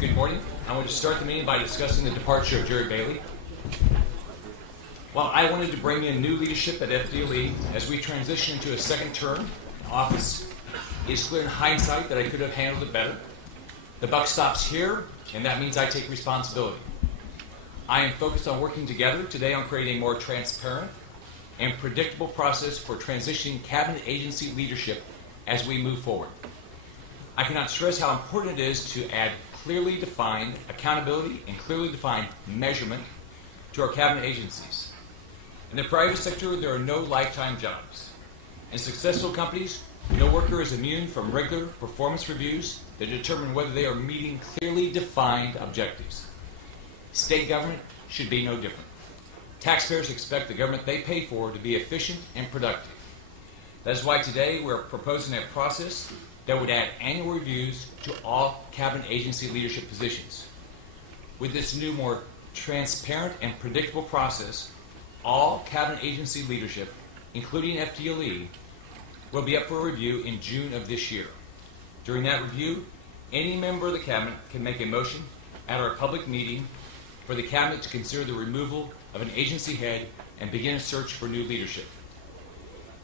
Good morning. I want to start the meeting by discussing the departure of Jerry Bailey. While I wanted to bring in new leadership at FDLE as we transition into a second term in office, it's clear in hindsight that I could have handled it better. The buck stops here, and that means I take responsibility. I am focused on working together today on creating a more transparent and predictable process for transitioning cabinet agency leadership as we move forward. I cannot stress how important it is to add clearly defined accountability and clearly defined measurement to our cabinet agencies. In the private sector, there are no lifetime jobs. In successful companies, no worker is immune from regular performance reviews that determine whether they are meeting clearly defined objectives. State government should be no different. Taxpayers expect the government they pay for to be efficient and productive. That is why today we're proposing a process that would add annual reviews to all cabinet agency leadership positions. With this new, more transparent and predictable process, all cabinet agency leadership, including FDLE, will be up for review in June of this year. During that review, any member of the cabinet can make a motion at our public meeting for the cabinet to consider the removal of an agency head and begin a search for new leadership.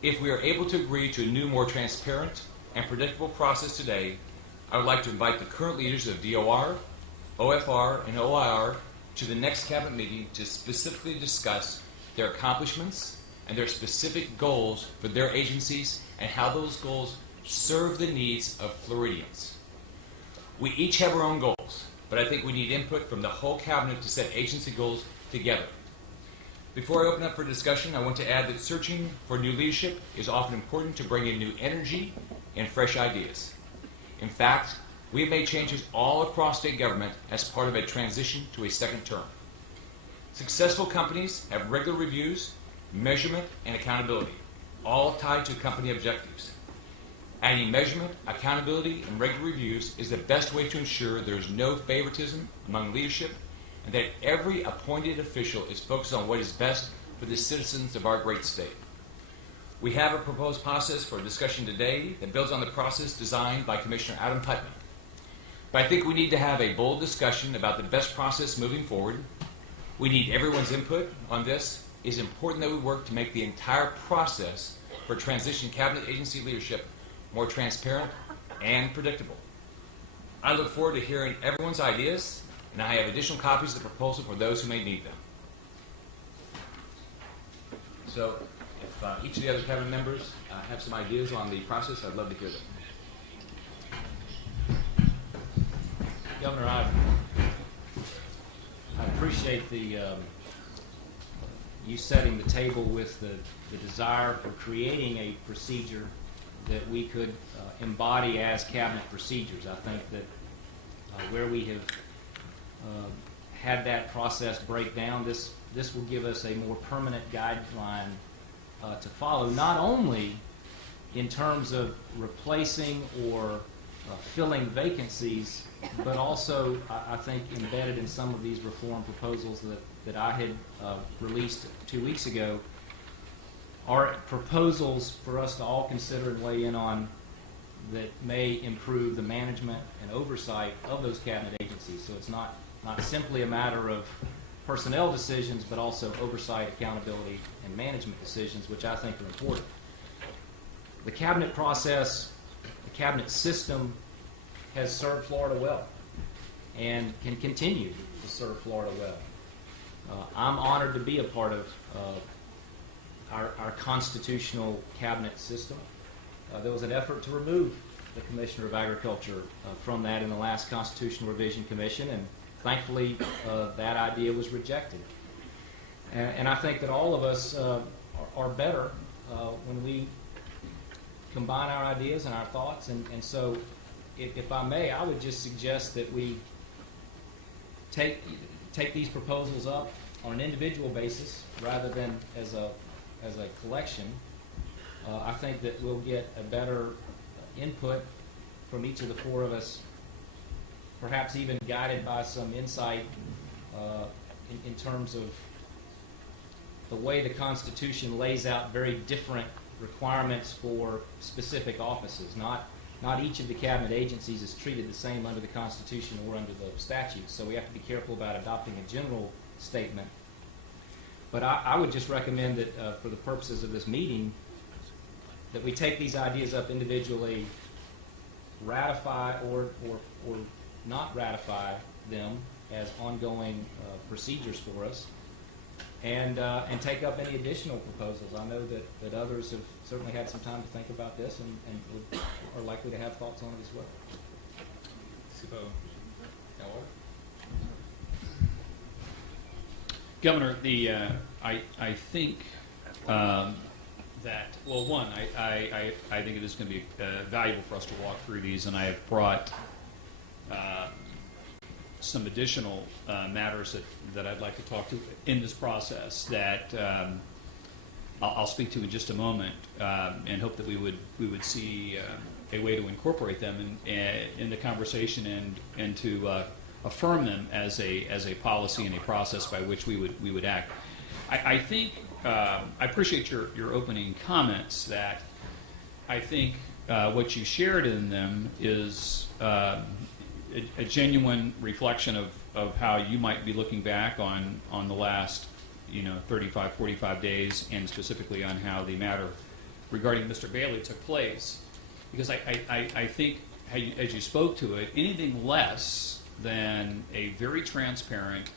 If we are able to agree to a new, more transparent and predictable process today, I would like to invite the current leaders of DOR, OFR, and OIR to the next cabinet meeting to specifically discuss their accomplishments and their specific goals for their agencies and how those goals serve the needs of Floridians. We each have our own goals, but I think we need input from the whole cabinet to set agency goals together. Before I open up for discussion, I want to add that searching for new leadership is often important to bring in new energy and fresh ideas. In fact, we have made changes all across state government as part of a transition to a second term. Successful companies have regular reviews, measurement, and accountability, all tied to company objectives. Adding measurement, accountability, and regular reviews is the best way to ensure there is no favoritism among leadership and that every appointed official is focused on what is best for the citizens of our great state. We have a proposed process for discussion today that builds on the process designed by Commissioner Adam Putnam. But I think we need to have a bold discussion about the best process moving forward. We need everyone's input on this. It is important that we work to make the entire process for transition cabinet agency leadership more transparent and predictable. I look forward to hearing everyone's ideas, and I have additional copies of the proposal for those who may need them. So, if each of the other cabinet members have some ideas on the process, I'd love to hear them. Governor, I appreciate the you setting the table with the desire for creating a procedure that we could embody as cabinet procedures. I think that where we have had that process break down, this will give us a more permanent guideline to follow, not only in terms of replacing or filling vacancies, but also I think embedded in some of these reform proposals that I had released 2 weeks ago are proposals for us to all consider and weigh in on that may improve the management and oversight of those cabinet agencies. So it's not simply a matter of personnel decisions, but also oversight, accountability, and management decisions, which I think are important. The cabinet process, the cabinet system has served Florida well and can continue to serve Florida well. I'm honored to be a part of our constitutional cabinet system. There was an effort to remove the Commissioner of Agriculture from that in the last Constitutional Revision Commission, and thankfully that idea was rejected. And I think that all of us are better when we combine our ideas and our thoughts, and so if I may, I would just suggest that we take these proposals up on an individual basis rather than as a collection. I think that we'll get a better input from each of the four of us, perhaps even guided by some insight in terms of the way the Constitution lays out very different requirements for specific offices, not not each of the cabinet agencies is treated the same under the Constitution or under the statutes, so we have to be careful about adopting a general statement. But I would just recommend that for the purposes of this meeting, that we take these ideas up individually, ratify or not ratify them as ongoing procedures for us, and take up any additional proposals. I know that others have certainly had some time to think about this and are likely to have thoughts on it as well. Governor, I think that, well, one, I think it is going to be valuable for us to walk through these, and I have brought some additional matters that I'd like to talk to in this process that I'll speak to in just a moment, and hope that we would see a way to incorporate them in the conversation and to affirm them as a policy and a process by which we would act. I think I appreciate your opening comments. That I think what you shared in them is a genuine reflection of how you might be looking back on the last 35, 45 days, and specifically on how the matter regarding Mr. Bailey took place. Because I think, as you spoke to it, anything less than a very transparent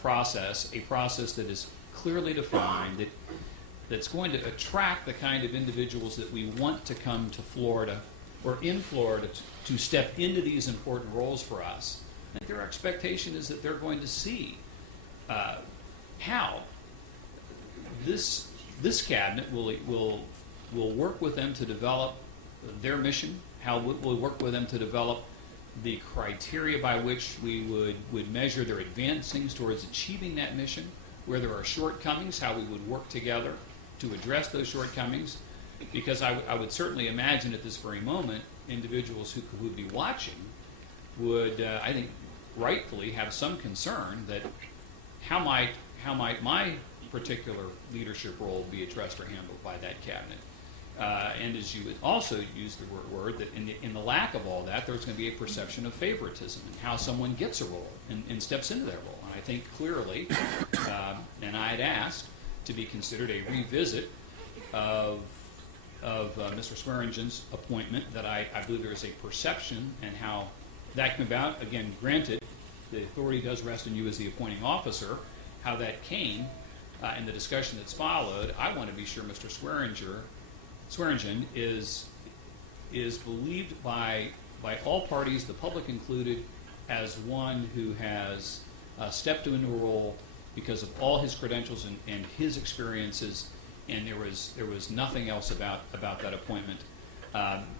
process, a process that is clearly defined, that's going to attract the kind of individuals that we want to come to Florida or in Florida to step into these important roles for us. I think their expectation is that they're going to see how this cabinet will work with them to develop their mission, how we'll work with them to develop the criteria by which we would measure their advancings towards achieving that mission, where there are shortcomings, how we would work together to address those shortcomings. Because I would certainly imagine at this very moment, individuals who would be watching would, I think, rightfully have some concern that how might my particular leadership role be addressed or handled by that cabinet. And as you would also use the word that in the lack of all that, there's going to be a perception of favoritism and how someone gets a role and steps into that role. And I think clearly, and I'd asked to be considered a revisit of Mr. Swearingen's appointment, that I believe there is a perception and how that came about. Again, granted, the authority does rest in you as the appointing officer. How that came and the discussion that's followed, I want to be sure Mr. Swearingen is believed by all parties, the public included, as one who has stepped into a role because of all his credentials and his experiences, and there was nothing else about that appointment.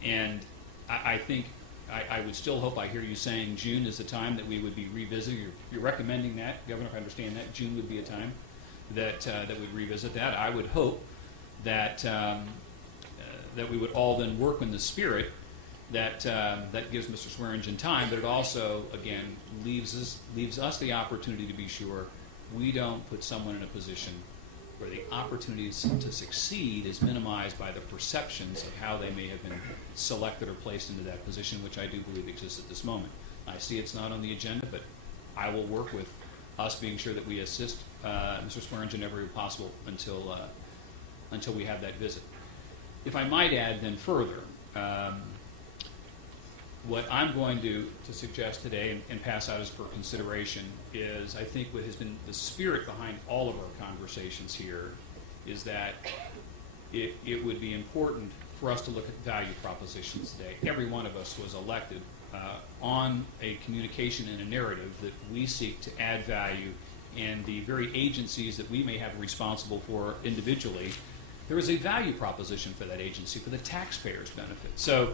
And I think I would still hope, I hear you saying June is the time that we would be revisiting. You're recommending that, Governor, if I understand that, June would be a time that we'd revisit that. I would hope that that we would all then work in the spirit that gives Mr. Swearingen time, but it also, again, leaves us the opportunity to be sure we don't put someone in a position where the opportunities to succeed is minimized by the perceptions of how they may have been selected or placed into that position, which I do believe exists at this moment. I see it's not on the agenda, but I will work with us being sure that we assist Mr. Swearingen every way possible until we have that visit. If I might add then further, what I'm going to suggest today and pass out as for consideration is, I think what has been the spirit behind all of our conversations here is that it would be important for us to look at value propositions today. Every one of us was elected on a communication and a narrative that we seek to add value, and the very agencies that we may have responsible for individually, there is a value proposition for that agency for the taxpayer's benefit. So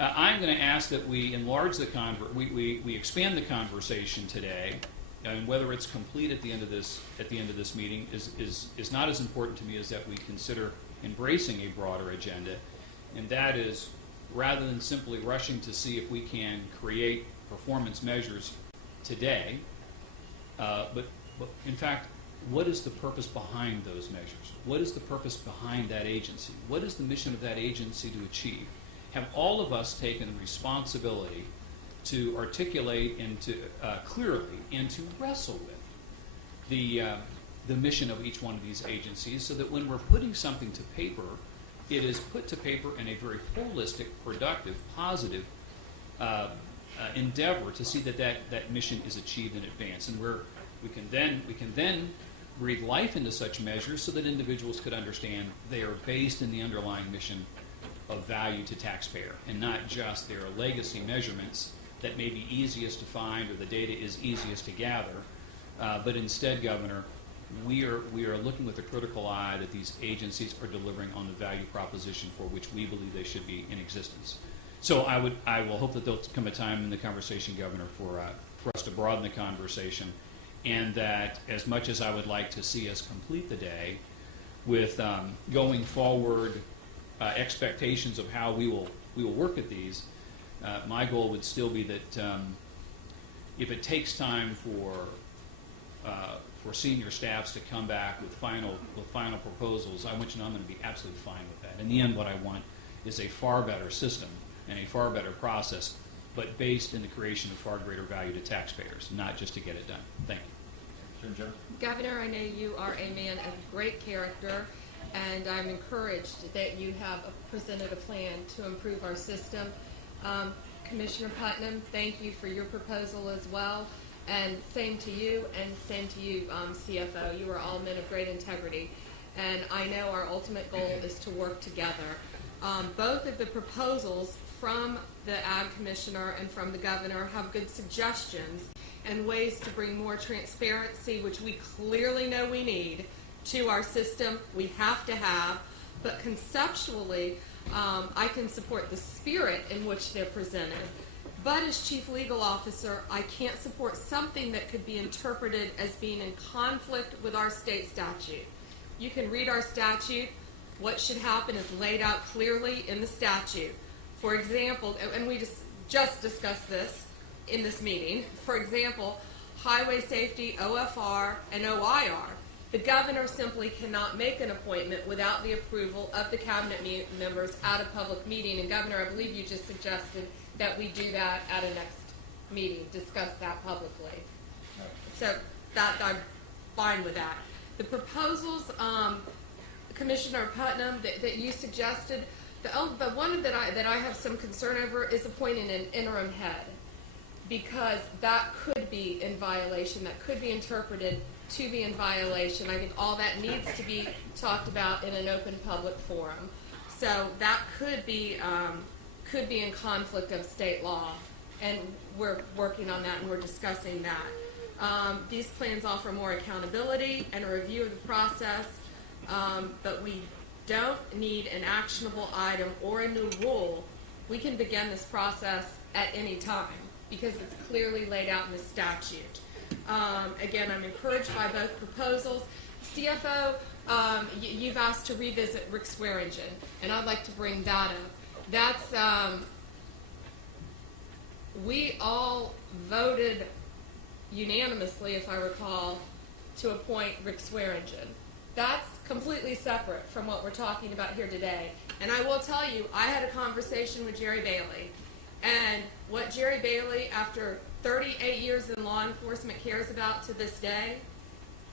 I'm going to ask that we enlarge the we expand the conversation today, and whether it's complete at the end of this meeting is not as important to me as that we consider embracing a broader agenda, and that is, rather than simply rushing to see if we can create performance measures today, but in fact, what is the purpose behind those measures? What is the purpose behind that agency? What is the mission of that agency to achieve? have all of us taken responsibility to articulate and to clearly and to wrestle with the mission of each one of these agencies, so that when we're putting something to paper, it is put to paper in a very holistic, productive, positive endeavor to see that mission is achieved in advance, and we can then breathe life into such measures so that individuals could understand they are based in the underlying mission of value to taxpayer, and not just their legacy measurements that may be easiest to find or the data is easiest to gather, but instead, Governor, we are looking with a critical eye that these agencies are delivering on the value proposition for which we believe they should be in existence. So I will hope that there'll come a time in the conversation, Governor, for us to broaden the conversation, and that as much as I would like to see us complete the day with going forward expectations of how we will work at these, my goal would still be that if it takes time for senior staffs to come back with final proposals, I want you to know I'm going to be absolutely fine with that. In the end, what I want is a far better system and a far better process, but based in the creation of far greater value to taxpayers, not just to get it done. Thank you. Governor, I know you are a man of great character, and I'm encouraged that you have presented a plan to improve our system. Commissioner Putnam, thank you for your proposal as well, and same to you, CFO. You are all men of great integrity, and I know our ultimate goal is to work together. Both of the proposals from the Ag Commissioner and from the Governor have good suggestions and ways to bring more transparency, which we clearly know we need, to our system. We have to have, but conceptually, I can support the spirit in which they're presented. But as Chief Legal Officer, I can't support something that could be interpreted as being in conflict with our state statute. You can read our statute. What should happen is laid out clearly in the statute. For example, and we just discussed this in this meeting, for example, highway safety, OFR, and OIR. The governor simply cannot make an appointment without the approval of the cabinet members at a public meeting. And Governor, I believe you just suggested that we do that at a next meeting, discuss that publicly. So that I'm fine with that. The proposals, Commissioner Putnam, that you suggested, the one that I have some concern over is appointing an interim head, because that could be in violation, that could be interpreted to be in violation. I think all that needs to be talked about in an open public forum. So that could be in conflict of state law, and we're working on that and we're discussing that. These plans offer more accountability and a review of the process, but we don't need an actionable item or a new rule. We can begin this process at any time because it's clearly laid out in the statute. Again, I'm encouraged by both proposals. CFO, you've asked to revisit Rick Swearingen, and I'd like to bring that up. That's, we all voted unanimously, if I recall, to appoint Rick Swearingen. That's completely separate from what we're talking about here today. And I will tell you, I had a conversation with Jerry Bailey, and what Jerry Bailey, after 38 years in law enforcement, cares about to this day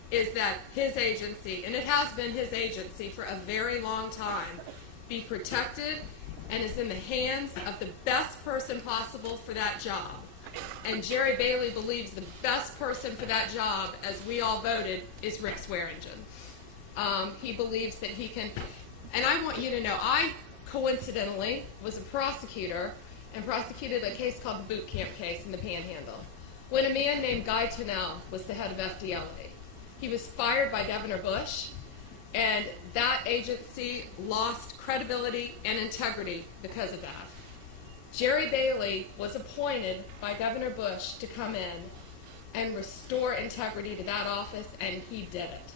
is that his agency, and it has been his agency for a very long time, be protected and is in the hands of the best person possible for that job. And Jerry Bailey believes the best person for that job, as we all voted, is Rick Swearingen. He believes that he can, and I want you to know, I coincidentally was a prosecutor and prosecuted a case called the boot camp case in the Panhandle, when a man named Guy Tunnell was the head of FDLE. He was fired by Governor Bush, and that agency lost credibility and integrity because of that. Jerry Bailey was appointed by Governor Bush to come in and restore integrity to that office, and he did it.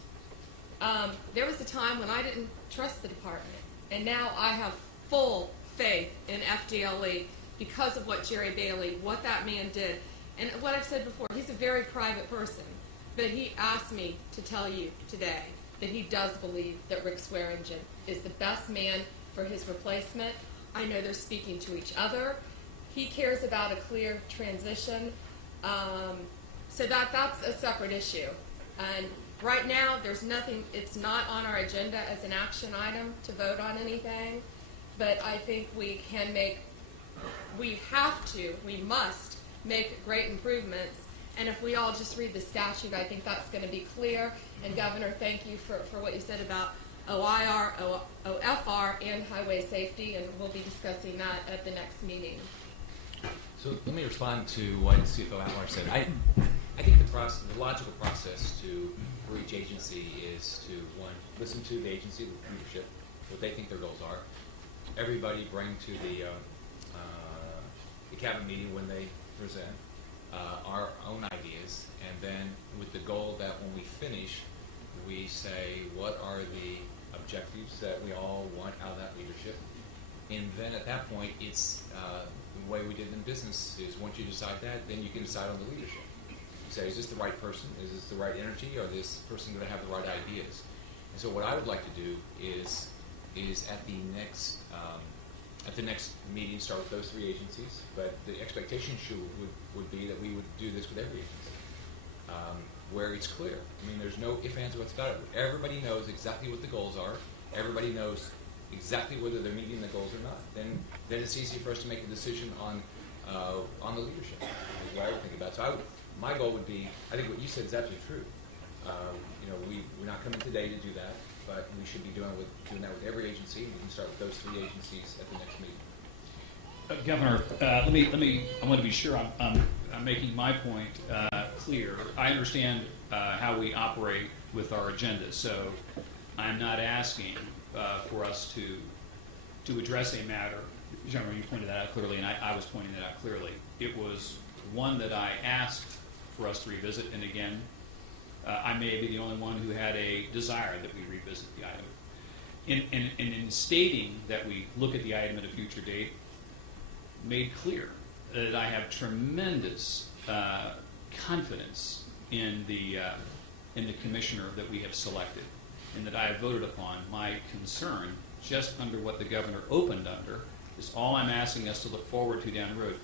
There was a time when I didn't trust the department, and now I have full faith in FDLE because of what Jerry Bailey, what that man did. And what I've said before, he's a very private person, but he asked me to tell you today that he does believe that Rick Swearingen is the best man for his replacement. I know they're speaking to each other. He cares about a clear transition. So that's a separate issue. And right now, there's nothing, it's not on our agenda as an action item to vote on anything. But I think we must make great improvements. And if we all just read the statute, I think that's going to be clear. And Governor, thank you for what you said about OIR, OFR, and highway safety, and we'll be discussing that at the next meeting. So let me respond to what CFO Atwater said. I think the logical process for each agency is to, one, listen to the agency leadership, what they think their goals are. Everybody bring to the cabinet meeting when they present our own ideas, and then with the goal that when we finish, we say what are the objectives that we all want out of that leadership. And then at that point, it's the way we did in business is once you decide that, then you can decide on the leadership. You say, is this the right person? Is this the right energy? Or is this person going to have the right ideas? And so what I would like to do is at the next meeting start with those three agencies, but the expectation would be that we would do this with every agency, where it's clear. I mean, there's no ifs, ands, or buts about it. Everybody knows exactly what the goals are. Everybody knows exactly whether they're meeting the goals or not. Then it's easy for us to make a decision on the leadership, is what I would think about. So my goal would be, I think what you said is absolutely true. We're not coming today to do that, but we should be doing that with every agency. We can start with those three agencies at the next meeting. Governor, I want to be sure I'm making my point clear. I understand how we operate with our agenda, so I'm not asking for us to address a matter. General, you pointed that out clearly, and I was pointing that out clearly. It was one that I asked for us to revisit, and again, I may be the only one who had a desire that we revisit the item. In stating that we look at the item at a future date, made clear that I have tremendous confidence in the commissioner that we have selected and that I have voted upon. My concern, just under what the governor opened under, is all I'm asking us to look forward to down the road.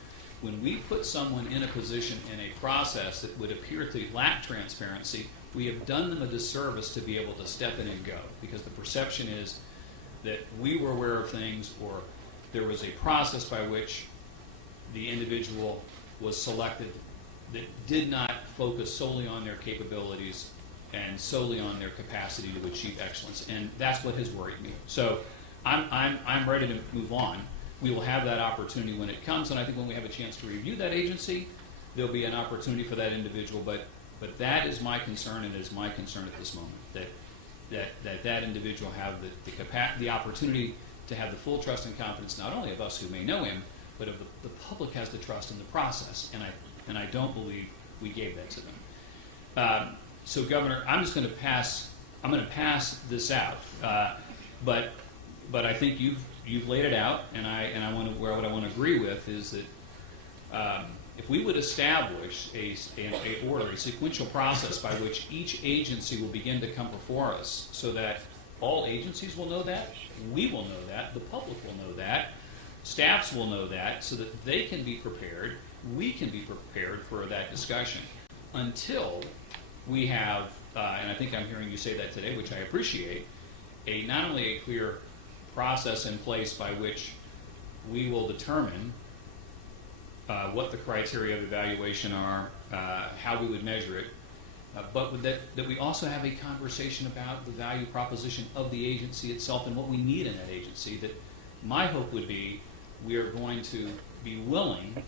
When we put someone in a position in a process that would appear to lack transparency, we have done them a disservice to be able to step in and go, because the perception is that we were aware of things, or there was a process by which the individual was selected that did not focus solely on their capabilities and solely on their capacity to achieve excellence, and that's what has worried me. So I'm ready to move on. We will have that opportunity when it comes, and I think when we have a chance to review that agency, there'll be an opportunity for that individual. But that is my concern, and it is my concern at this moment that individual have the opportunity to have the full trust and confidence not only of us who may know him, but of the public has the trust in the process, and I don't believe we gave that to them. So, Governor, I'm just going to pass. I'm going to pass this out, but I think you've laid it out, and I want to, what I want to agree with is that if we would establish a sequential process by which each agency will begin to come before us, so that all agencies will know that, we will know that, the public will know that, staffs will know that, so that they can be prepared, we can be prepared for that discussion. Until we have, and I think I'm hearing you say that today, which I appreciate, not only a clear process in place by which we will determine what the criteria of evaluation are, how we would measure it, but that we also have a conversation about the value proposition of the agency itself and what we need in that agency. That my hope would be we are going to be willing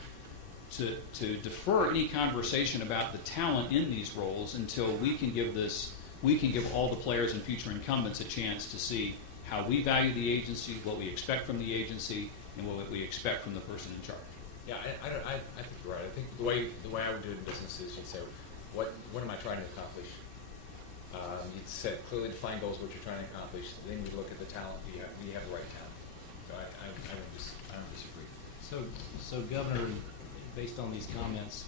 to defer any conversation about the talent in these roles until we can give all the players and future incumbents a chance to see how we value the agency, what we expect from the agency, and what we expect from the person in charge. Yeah, I think you're right. I think the way I would do it in business is you'd say, what am I trying to accomplish? You'd set clearly defined goals, what you're trying to accomplish. Then you look at the talent. Do you have the right talent? So I don't disagree. So Governor, based on these comments,